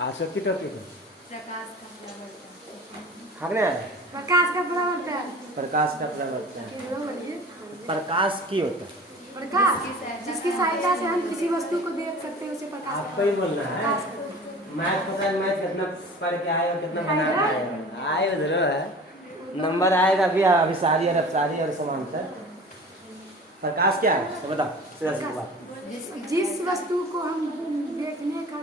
आज की टॉपिक है प्रकाश का प्रवर्तन। हाँकने आए प्रकाश का प्रवर्तन। प्रकाश का प्रवर्तन। प्रकाश की होता है प्रकाश जिसकी सहायता से हम किसी वस्तु को देख सकते हैं उसे प्रकाश आपको ही बोलना है। मैथ पता है मैथ कितना पढ़ के आए और कितना बना के आए आए जरूर है। नंबर आएगा अभी सारी और अफसारी और समांतर। प्रकाश क्या है तो बताओ सीधा सीधी बात। जिस वस्तु को हम देखने का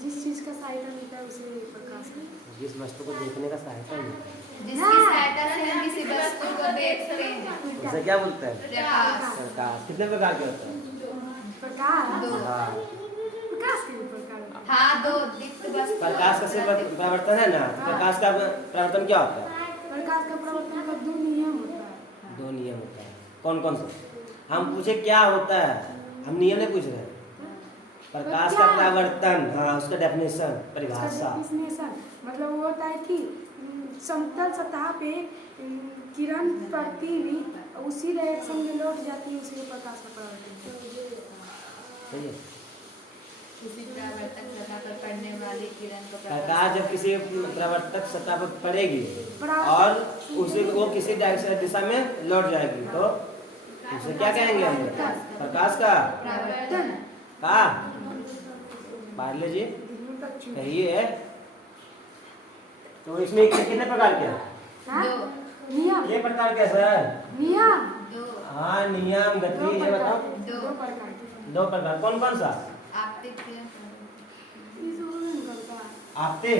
जिस चीज का सहायता मिलता है उसे प्रकाश है। जिस वस्तु को देखने का सहायता मिलता है जिसकी सहायता से हम किसी वस्तु को देखते हैं उसे क्या बोलते हैं? प्रकाश। प्रकाश कितने प्रकार के होते हैं? प्रकाश दो। हाँ प्रकाश के भी प्रकार हाँ दो दीप्त वस्तु। प्रकाश का सिर्फ प्रवर्तन है ना। प्रकाश का प्रवर्तन क्या होता है? प्रकाश का प्रवर्तन का 2 नियम होता है। 2 नियम होता है। कौन कौन से? हम पूछे क्या होता है, हम नियम नहीं पूछ रहे हैं। प्रकाश का प्रवर्तन, हाँ उसका डेफिनेशन परिभाषा। मतलब वो होता है कि समतल सतह पे किरण पड़ती हुई उसी डायरेक्शन में लौट जाती है उसी प्रकाश का प्रवर्तन। सही है। किसी प्रवर्तक सतह पर पड़ने वाली किरण को प्रकाश जब किसी प्रवर्तक सतह पर पड़ेगी और उसे वो किसी दिशा में लौट जाएगी तो उसे क्या कहेंगे हम? प्रकाश का प्रवर्तन का पार्ले जी कहिए। तो इसमें कितने प्रकार के हैं? दो। नियम ये प्रकार के सर? नियम दो। हाँ नियम गति ये बताओ। दो। 2 प्रकार के। 2 प्रकार कौन कौन सा? आपतित किरण। आपते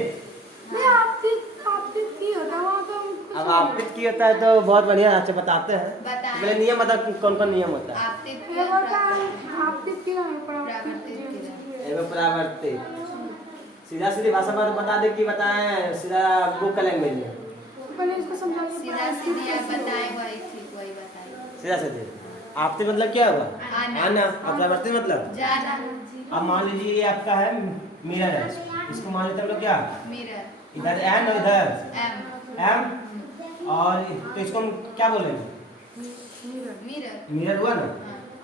नहीं आपतित की होता वहाँ तो कुछ अब नहीं आपतित की होता है तो बहुत बढ़िया अच्छा बताते हैं। बताएं। पहले नियम बताओ कौन कौन नियम होता है? आपतित है। किरण, वो होता है आपतित की परावर्तित किरण। एवं परावर्तित। सीधा सीधी भाषा में बता दे कि बताएं सीधा बुक का लैंग्वेज में। पहले इसको समझाइए। सीधा सीधी आप बताएं वही ठीक वही बताइए। सीधा सीधे आपते मतलब क्या हुआ? आना। आना। और परावर्तित मतलब जाना। अब मान लीजिए ये आपका है मिरर है, इसको मान लेते हम लोग क्या मिरर। इधर एन और इधर एम। एम और तो इसको हम क्या बोलेंगे? मिरर। मिरर हुआ ना।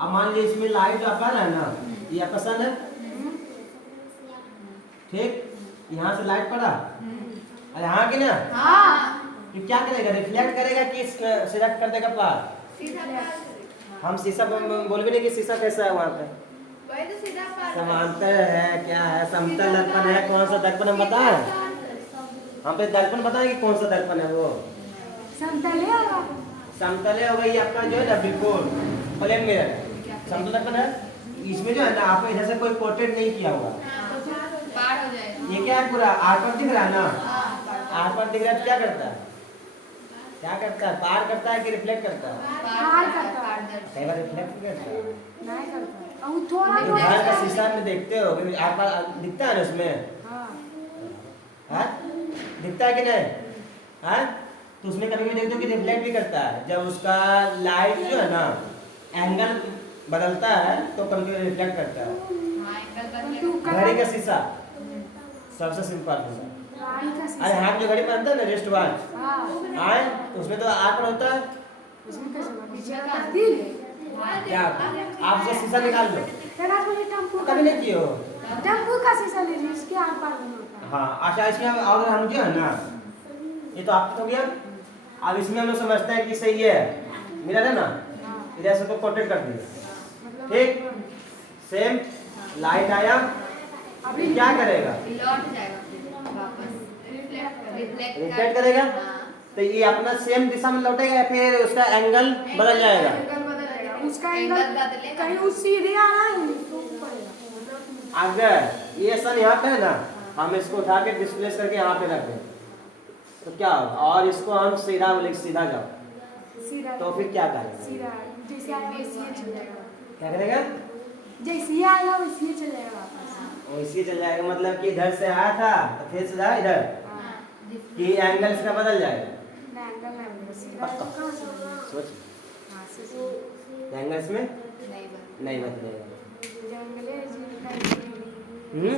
अब मान लीजिए इसमें लाइट जो आपका है ना ये आपका सन है ठीक। यहाँ से लाइट पड़ा और यहाँ की ना हाँ। ये क्या करेगा? रिफ्लेक्ट करेगा कि सिलेक्ट कर देगा पार? सीधा पार। हम शीशा बोल भी नहीं कि शीशा कैसा है वहाँ पे वही तो सीधा पार। समांतर है क्या है समतल दर्पण है कौन सा दर्पण हम बताएं? हम पे दर्पण बताएं कि कौन सा दर्पण है वो? समतले होगा। समतल होगा ये आपका जो है ना बिल्कुल प्लेन मिरर समतल दर्पण है। इसमें जो है ना आपको इधर से कोई कोटेड नहीं किया हुआ। पार हो जाएगा। ये क्या है पूरा आर पर दिख रहा है ना। हाँ, आर पर दिख रहा है क्या करता है? क्या करता है? पार करता है कि रिफ्लेक्ट करता है? पार करता है। कई बार रिफ्लेक्ट भी करता है। नहीं करता और थोड़ा तो घर का शीशा में देखते हो कि आर पार दिखता है ना उसमें? हाँ हाँ दिखता है कि नहीं? हाँ तो उसमें कभी कभी देखते हो कि रिफ्लेक्ट भी करता है। जब उसका लाइट जो है ना एंगल बदलता है तो कभी कभी रिफ्लेक्ट करता है। हाँ, एंगल बदलेगा। घड़ी का शीशा सबसे सिंपल है। अरे हाथ में घड़ी पहनता है ना रिस्ट वॉच हाँ आए तो उसमें तो आर पर होता है उसमें कैसे होगा? पीछे का दिल क्या? आप उसे शीशा निकाल लो। तेरा मुझे टेम्पो कभी नहीं किए हो? टेम्पो का शीशा ले लीजिए इसके आर पार नहीं होता है। हाँ अच्छा इसमें और हम जो है ना ये तो आपको हो गया। अब इसमें हम लोग समझते हैं कि सही है मिरर है ना हाँ इधर से तो कोटेड कर दिया मतलब ठीक। सेम लाइट आया अभी क्या करेगा? लौट जाएगा फिर वापस। रिफ्लेक्ट करेगा तो ये अपना सेम दिशा में लौटेगा या फिर उसका एंगल बदल जाएगा? एंगल बदल जाएगा उसका एंगल एंगल बदलेगा। कहीं उस सीधे आ रहा है तो ऊपर अगर ये सन यहाँ पे है ना हम इसको उठा के डिस्प्लेस करके यहाँ पे रख दें तो क्या होगा? और इसको हम सीधा बोले सीधा जाओ सीधा तो फिर क्या करेगा? सीधा जैसे आया वैसे ही चल जाएगा। क्या करेगा? जैसे ही आया वैसे ही चल जाएगा वापस। वैसे चल जाएगा मतलब कि इधर से आया था तो फिर सीधा इधर हाँ कि एंगल इसका बदल जाएगा। ना एंगल ना बदलेगा, सीधा तो कहाँ से बदलेगा? सोच हाँ से एंगल्स में नहीं बदलेगा। नहीं बदलेगा। एंगल है इसमें 90 डिग्री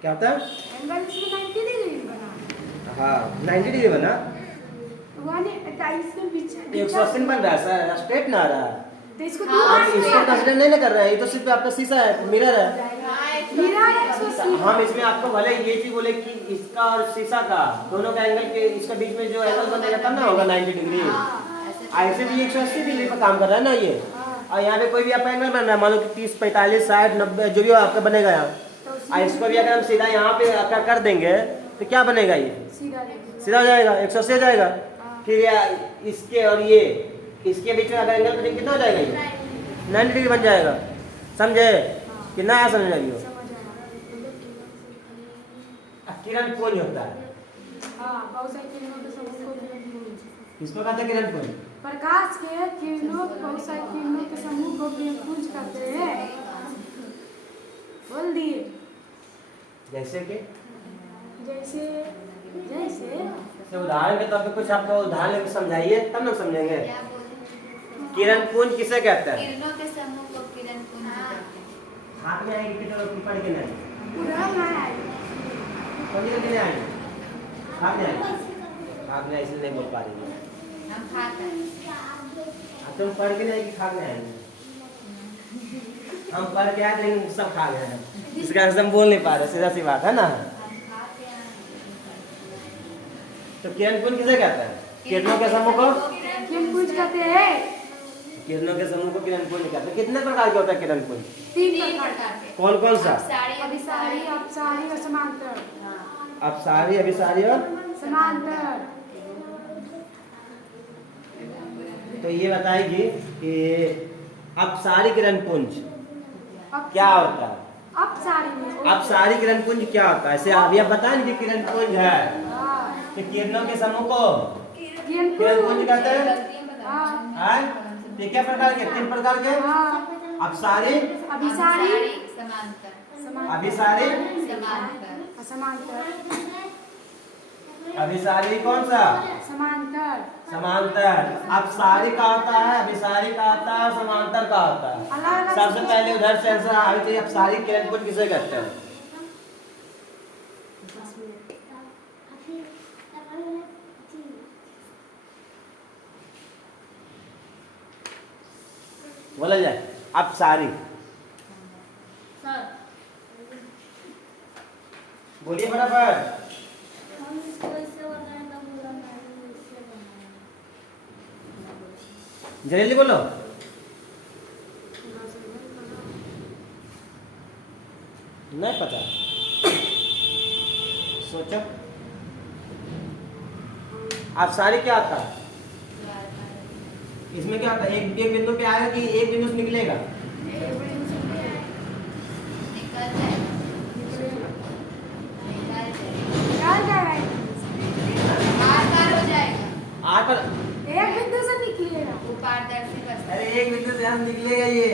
क्या होता है? एंगल इसमें 90 डिग्री बना हाँ 90 डिग्री बना 128 में पीछे 180 बन रहा है सर स्ट्रेट ना आ रहा है। तो इसको हाँ, आप इसको कंसीडर नहीं ना कर रहे हैं। ये तो सिर्फ आपका शीशा है मिरर है। हाँ, मेरा 180 हम इसमें आपको भले ये चीज बोले कि इसका और शीशा का दोनों का एंगल के इसका बीच में जो एंगल बनेगा तब ना होगा 90 डिग्री। ऐसे भी 180 डिग्री पर काम कर रहा है ना ये। और यहाँ पे कोई भी आपका एंगल बन रहा है, मान लो कि 30, 45, 60, 90 जो भी आपका बनेगा यहाँ। और इसको भी अगर हम सीधा यहाँ पे कर देंगे तो क्या बनेगा ये? सीधा हो जाएगा, 180 हो जाएगा। फिर इसके और ये इसके बीच में अगर एंगल करेंगे कितना हो जाएगा ये? 90 डिग्री बन जाएगा। समझे कि ना समझ रही हो? किरण पुंज होता है। किसको कहते हैं किरण पुंज? प्रकाश के किरणों बहुत सारी किरणों के समूह को किरणपुंज कहते हैं। बोल दिए। जैसे कि जैसे जैसे तो उदाहरण के तौर पे कुछ आपको उदाहरण लेकर समझाइए तब ना समझेंगे। क्या बोले? किरण पुंज किसे कहते हैं? किरणों के समूह को किरण पुंज कहते हैं। हाथ में आएगी कि तो पढ़ के नहीं पूरा मैं पढ़ के नहीं आएगी। हाथ में आएगी, हाथ में ऐसे नहीं बोल पा रही है। हम खाते हैं। तुम पढ़ के नहीं कि खा के आएंगे? हम पढ़ के आए लेकिन सब खा गए हैं, इसका हम बोल नहीं पा रहे, सीधा सी बात है ना। तो किरण पुंज किसे कहते हैं? किरणों के समूह को किरणपुंज कहते हैं। किरणों के समूह को किरण पुंज कहते हैं। कितने प्रकार के होता है किरण पुंज? 3 तीन प्रकार प्रकार के। कौन कौन सा? अभिसारी, अपसारी और समांतर। अपसारी, अभिसारी और समांतर। तो ये बताएगी कि अपसारी किरण पुंज अब क्या होता है? अपसारी में अपसारी किरण पुंज क्या होता है? ऐसे अभी आप बताएं कि किरण पुंज है हाँ। कि किरणों के समूह को किरण किरणपुंज पुंज कहते हैं। हाँ। ये क्या प्रकार के? 3 प्रकार के। हाँ। अपसारी, अभिसारी, समांतर, अभिसारी, समांतर, समांतर। अभिसारी कौन सा? समांतर। समांतर। अपसारी का होता है, अभिसारी का होता है, समांतर का होता है। अलग-अलग सबसे पहले उधर से आंसर आगे चाहिए अपसारी किरण पुंज किसे कहते हैं? बोला जाए अपसारी। बोलिए फटाफट। जल्दी बोलो। नहीं पता, सोचो। अपसारी क्या आता है? इसमें क्या होता है? एक बिंदु पे आएगा कि एक बिंदु से निकलेगा? आर पर एक बिंदु से निकलेगा। अरे एक बिंदु से यहाँ से निकलेगा ये।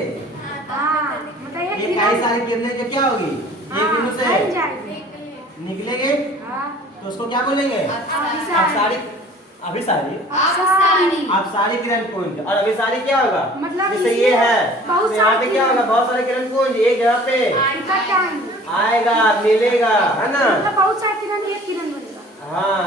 हाँ, मतलब एक ये कई सारी किरणें जो क्या होगी? एक बिंदु से निकलेंगे हाँ। तो उसको क्या बोलेंगे? अपसारी, अभिसारी, अपसारी किरण पुंज। और अभिसारी क्या होगा? मतलब जैसे ये है बहुत तो यहाँ पे सारे क्या होगा? बहुत सारे किरण पुंज एक जगह पे इकट्ठा आएंगे। आएगा, मिलेगा, है ना? मतलब बहुत सारे किरण एक किरण बनेगा। हाँ।